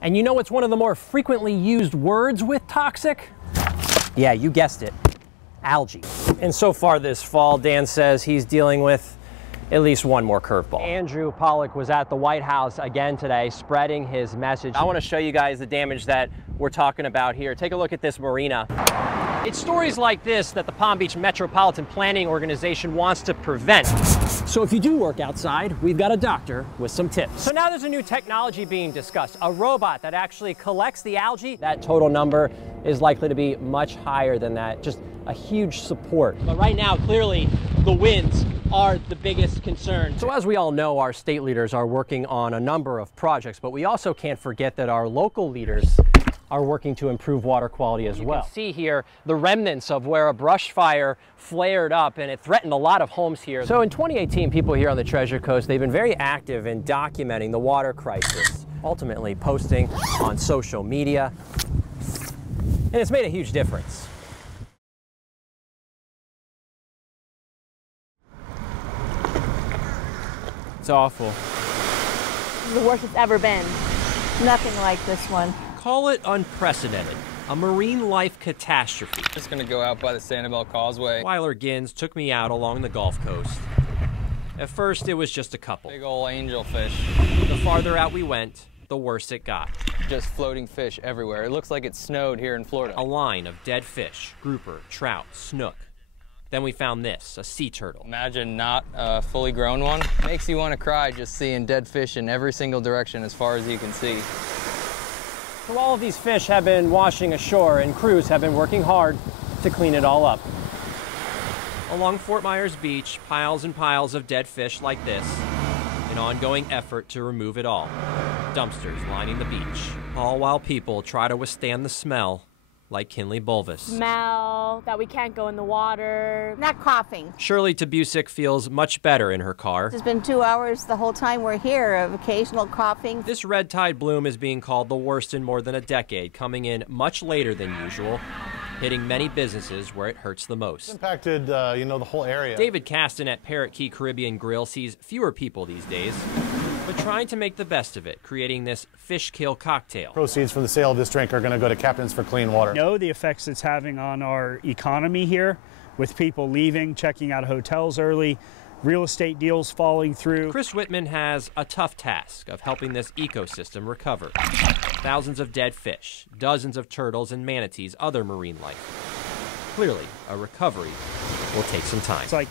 And you know what's one of the more frequently used words with toxic? Yeah, you guessed it, algae. And so far this fall, Dan says he's dealing with at least one more curveball. Andrew Pollock was at the White House again today, spreading his message. I want to show you guys the damage that we're talking about here. Take a look at this marina. It's stories like this that the Palm Beach Metropolitan Planning Organization wants to prevent. So if you do work outside, we've got a doctor with some tips. So now there's a new technology being discussed, a robot that actually collects the algae. That total number is likely to be much higher than that, just a huge support. But right now, clearly, the winds are the biggest concern. So as we all know, our state leaders are working on a number of projects, but we also can't forget that our local leaders are working to improve water quality as well. You can see here the remnants of where a brush fire flared up, and it threatened a lot of homes here. So in 2018, people here on the Treasure Coast, they've been very active in documenting the water crisis, ultimately posting on social media, and it's made a huge difference. It's awful. This is the worst it's ever been. Nothing like this one. Call it unprecedented, a marine life catastrophe. Just gonna go out by the Sanibel Causeway. Weiler Gins took me out along the Gulf Coast. At first, it was just a couple. Big ol' angelfish. The farther out we went, the worse it got. Just floating fish everywhere. It looks like it snowed here in Florida. A line of dead fish, grouper, trout, snook. Then we found this, a sea turtle. Imagine not a fully grown one. Makes you want to cry just seeing dead fish in every single direction as far as you can see. So all of these fish have been washing ashore, and crews have been working hard to clean it all up. Along Fort Myers Beach, piles and piles of dead fish like this, an ongoing effort to remove it all. Dumpsters lining the beach, all while people try to withstand the smell like Kinley Bulvis. Smell, that we can't go in the water. Not coughing. Shirley Tabusick feels much better in her car. It's been 2 hours the whole time we're here of occasional coughing. This red tide bloom is being called the worst in more than a decade, coming in much later than usual, hitting many businesses where it hurts the most. It's impacted, the whole area. David Caston at Parrot Key Caribbean Grill sees fewer people these days, but trying to make the best of it, creating this fish kill cocktail. Proceeds from the sale of this drink are going to go to Captains for Clean Water. Know the effects it's having on our economy here, with people leaving, checking out hotels early, real estate deals falling through. Chris Whitman has a tough task of helping this ecosystem recover. Thousands of dead fish, dozens of turtles and manatees, other marine life. Clearly, a recovery will take some time. It's like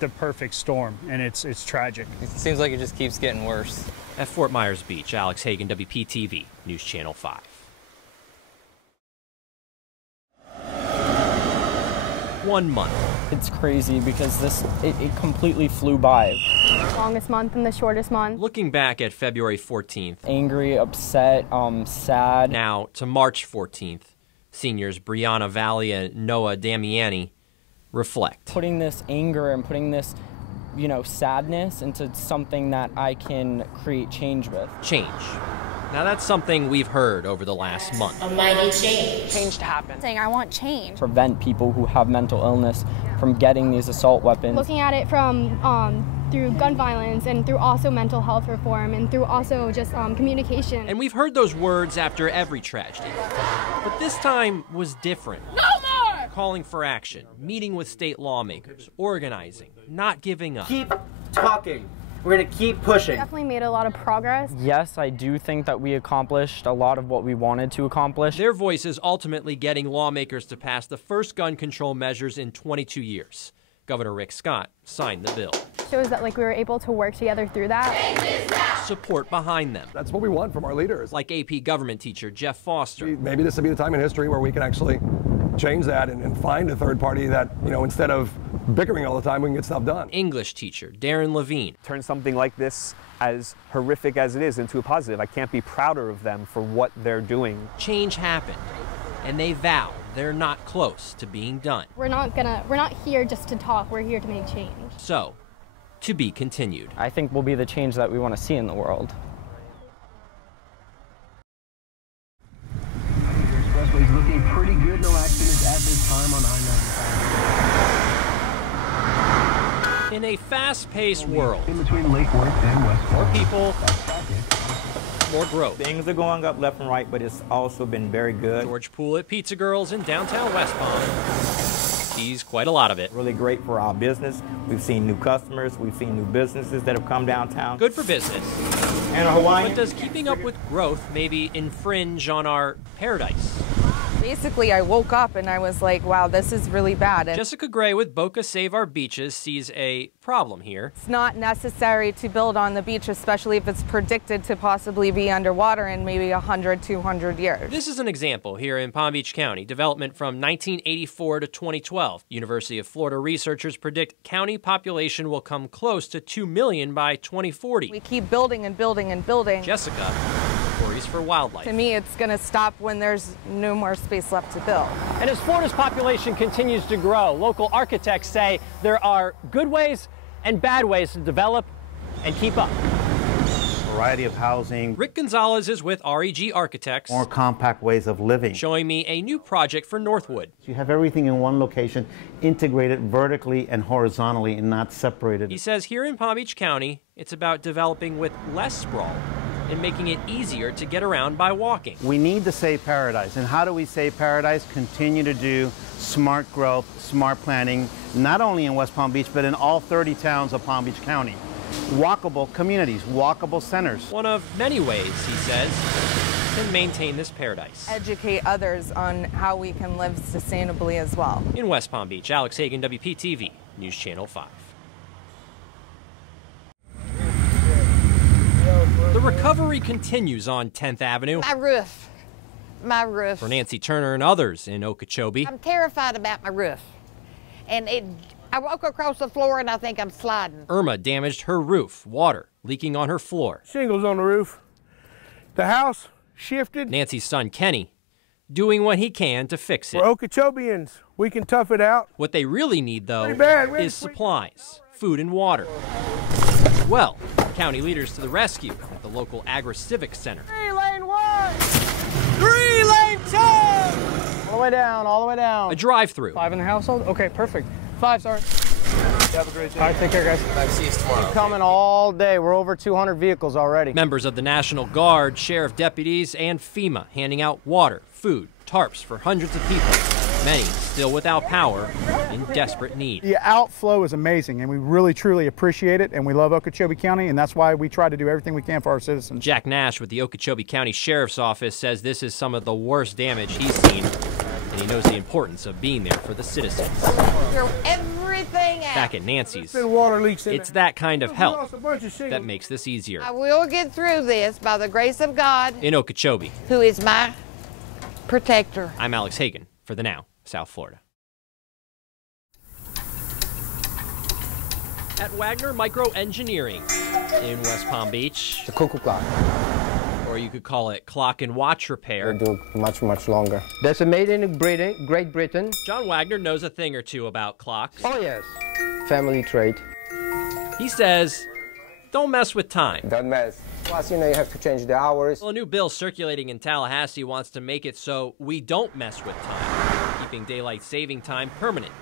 the perfect storm, and it's tragic. It seems like it just keeps getting worse. At Fort Myers Beach, Alex Hagan, WPTV, News Channel 5. One month. It's crazy because it completely flew by. Longest month and the shortest month. Looking back at February 14th. Angry, upset, sad. Now to March 14th, seniors Brianna Valley and Noah Damiani reflect. Putting this anger and putting this, sadness into something that I can create change with. Change. Now that's something we've heard over the last month. A mighty change. Change to happen. Saying I want change. Prevent people who have mental illness from getting these assault weapons. Looking at it from through gun violence and through also mental health reform and through also just communication. And we've heard those words after every tragedy. But this time was different. No more! Calling for action, meeting with state lawmakers, organizing, not giving up. Keep talking. We're going to keep pushing. Definitely made a lot of progress. Yes, I do think that we accomplished a lot of what we wanted to accomplish. Their voices ultimately getting lawmakers to pass the first gun control measures in 22 years. Governor Rick Scott signed the bill. Shows that we were able to work together through that. Support behind them. That's what we want from our leaders. Like AP government teacher Jeff Foster. Maybe this will be the time in history where we can actually change that and find a third party that, instead of bickering all the time, we can get stuff done. English teacher Darren Levine. Turn something like this, as horrific as it is, into a positive. I can't be prouder of them for what they're doing. Change happened, and they vow they're not close to being done. We're not here just to talk, we're here to make change. So, to be continued. I think we'll be the change that we want to see in the world. Expressway's looking pretty good, no accidents at this time on I-95. In a fast-paced world, in between Lake Worth and West more people, more growth. Things are going up left and right, but it's also been very good. George Poole at Pizza Girls in downtown West Palm sees quite a lot of it. Really great for our business. We've seen new customers. We've seen new businesses that have come downtown. Good for business. And a Hawaiian. But does keeping up with growth maybe infringe on our paradise? Basically, I woke up and I was like, wow, this is really bad. And Jessica Gray with Boca Save Our Beaches sees a problem here. it's not necessary to build on the beach, especially if it's predicted to possibly be underwater in maybe 100, 200 years. This is an example here in Palm Beach County, development from 1984 to 2012. University of Florida researchers predict county population will come close to 2 million by 2040. We keep building and building and building. Jessica worries for wildlife. To me, it's going to stop when there's no more space left to build. And as Florida's population continues to grow, local architects say there are good ways and bad ways to develop and keep up. Variety of housing. Rick Gonzalez is with REG Architects. More compact ways of living. Showing me a new project for Northwood. You have everything in one location, integrated vertically and horizontally and not separated. He says here in Palm Beach County, it's about developing with less sprawl and making it easier to get around by walking. We need to save paradise. And how do we save paradise? Continue to do smart growth, smart planning, not only in West Palm Beach, but in all 30 towns of Palm Beach County. Walkable communities, walkable centers. One of many ways, he says, can maintain this paradise. Educate others on how we can live sustainably as well. In West Palm Beach, Alex Hagan, WPTV, News Channel 5. The recovery continues on 10th Avenue. My roof. For Nancy Turner and others in Okeechobee. I'm terrified about my roof. And I walk across the floor and I think I'm sliding. Irma damaged her roof, water leaking on her floor. Shingles on the roof. The house shifted. Nancy's son, Kenny, doing what he can to fix it. We're Okeechobeans. We can tough it out. What they really need, though, is supplies, food and water. Well, county leaders to the rescue at the local Agri-Civic Center. 3-lane 1! 3-lane 2! All the way down, all the way down. A drive-through. 5 in the household? Okay, perfect. 5, sorry. Have a great day. All right, take care, guys. I'll see you tomorrow. Keep coming all day. We're over 200 vehicles already. Members of the National Guard, sheriff deputies, and FEMA handing out water, food, tarps for hundreds of people. Many still without power, in desperate need. The outflow is amazing, and we really, truly appreciate it, and we love Okeechobee County, and that's why we try to do everything we can for our citizens. Jack Nash with the Okeechobee County Sheriff's Office says this is some of the worst damage he's seen, and he knows the importance of being there for the citizens. Throw everything out. Back at Nancy's, Water leaks in it's that kind of help that makes this easier. I will get through this by the grace of God, In Okeechobee, who is my protector. I'm Alex Hagan for The Now, South Florida. At Wagner Microengineering in West Palm Beach. The cuckoo clock. Or you could call it clock and watch repair. They do much, much longer. That's made in Britain, Great Britain. John Wagner knows a thing or two about clocks. Oh, yes. Family trait. He says, don't mess with time. Don't mess. Plus, you have to change the hours. Well, a new bill circulating in Tallahassee wants to make it so we don't mess with time, keeping daylight saving time permanent.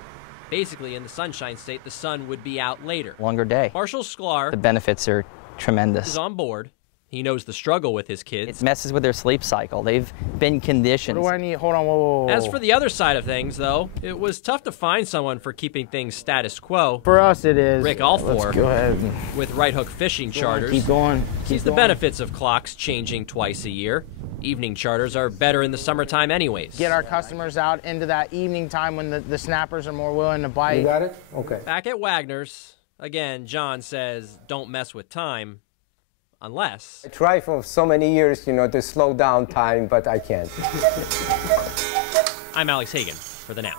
Basically, in the Sunshine State, the sun would be out later. Longer day. Marshall Sklar. The benefits are tremendous. Is on board. He knows the struggle with his kids. It messes with their sleep cycle. They've been conditioned. What do I need? Hold on, whoa. As for the other side of things, though, it was tough to find someone for keeping things status quo. For us, it is. Rick Alfor, Let's go ahead. with Right Hook Fishing Charters. Keep going. Sees the benefits of clocks changing twice a year. Evening charters are better in the summertime anyways. Get our customers out into that evening time when the snappers are more willing to bite. You got it? Okay. Back at Wagner's, again, John says, don't mess with time. Unless... I try for so many years, to slow down time, but I can't. I'm Alex Hagan for The Now.